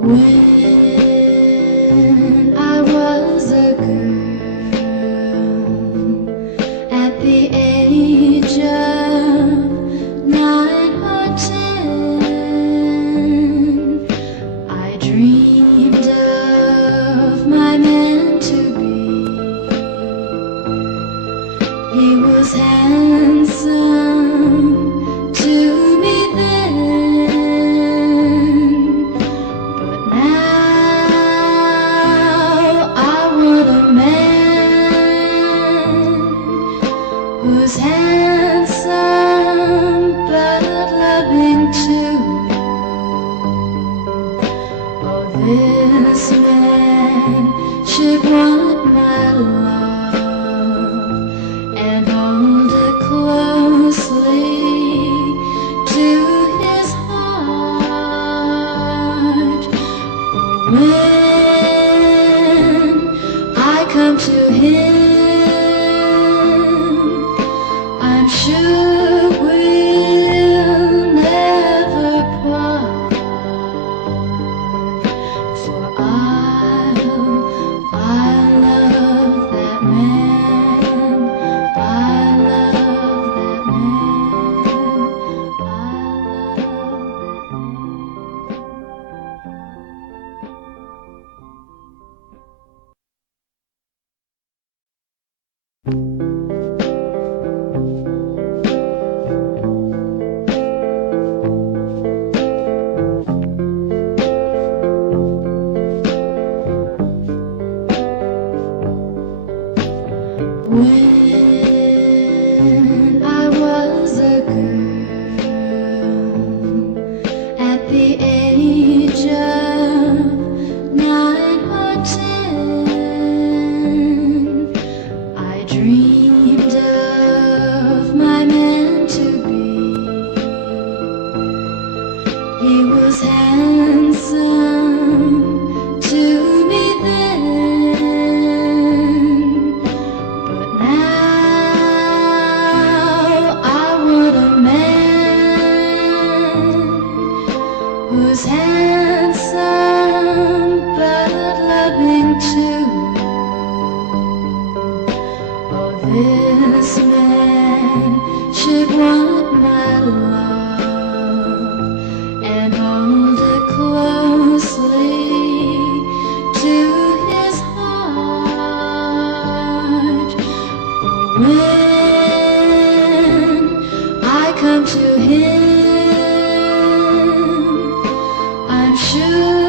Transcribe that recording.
When I was a girl at the age of 9 or 10, I dreamed of my man to be. He was handsome to me then, but now I want a man who's handsome but loving too. Oh, this man should want my love and hold it closely to his heart. For when I come to him, I'm sure we'll never part. For I love that man. I love that man. I When I was a girl at the age of 9 or 10, I dreamed of my man to be. He was handsome to me then, but now I want a man who's handsome but loving too. Oh, this man should want my love and hold it closely to his heart. For when I come to him, I'm sure